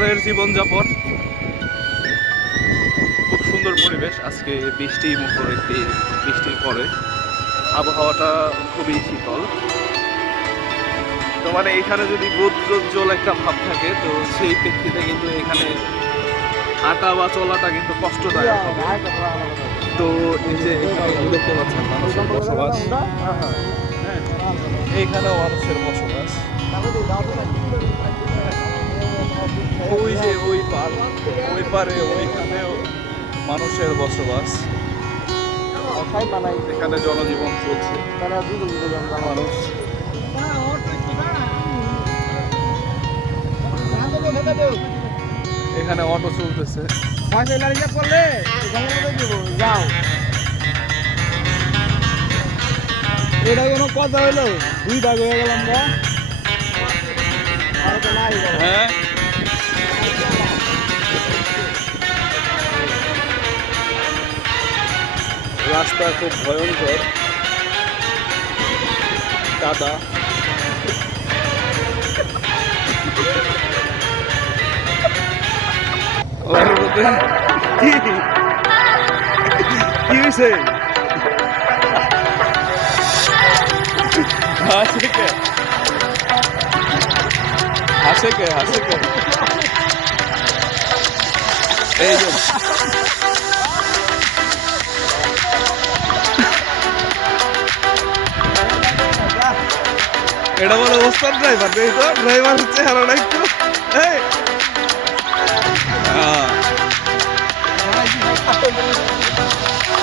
শহরের জীবনযাপন। খুব সুন্দর পরিবেশ। আজকে বৃষ্টি মুখর একটি বৃষ্টির পরে আবহাওয়াটা খুবই শীতল। তো মানে এখানে যদি রৌদ্রোজ্জ্বল একটা ভাব থাকে তো সেই প্রেক্ষিতে কিন্তু এখানে হাঁটা বা চলাটা কিন্তু কষ্টদায়ক হবে। তো এই যে এখানে দেখতে পাচ্ছেন মানুষের বসবাস, এইখানেও মানুষের বসবাস। ওই যে ওই পারে ওইখানেও মানুষের বসবাস। এখানে জনজীবন চলছে। মানুষ এখানে অটো চলতেছে। এটা কোনো কথা হইলো? দুই ভাগ হয়ে গেলাম না। হ্যাঁ, রাস্তা খুব ভয়ঙ্কর, কাদা। কি হয়েছে? হাসে কে? এই যে এটা বলে ওস্তাদ ড্রাইভার, এই তো ড্রাইভার হচ্ছে হারানো একটু।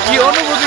কি অনুভূতি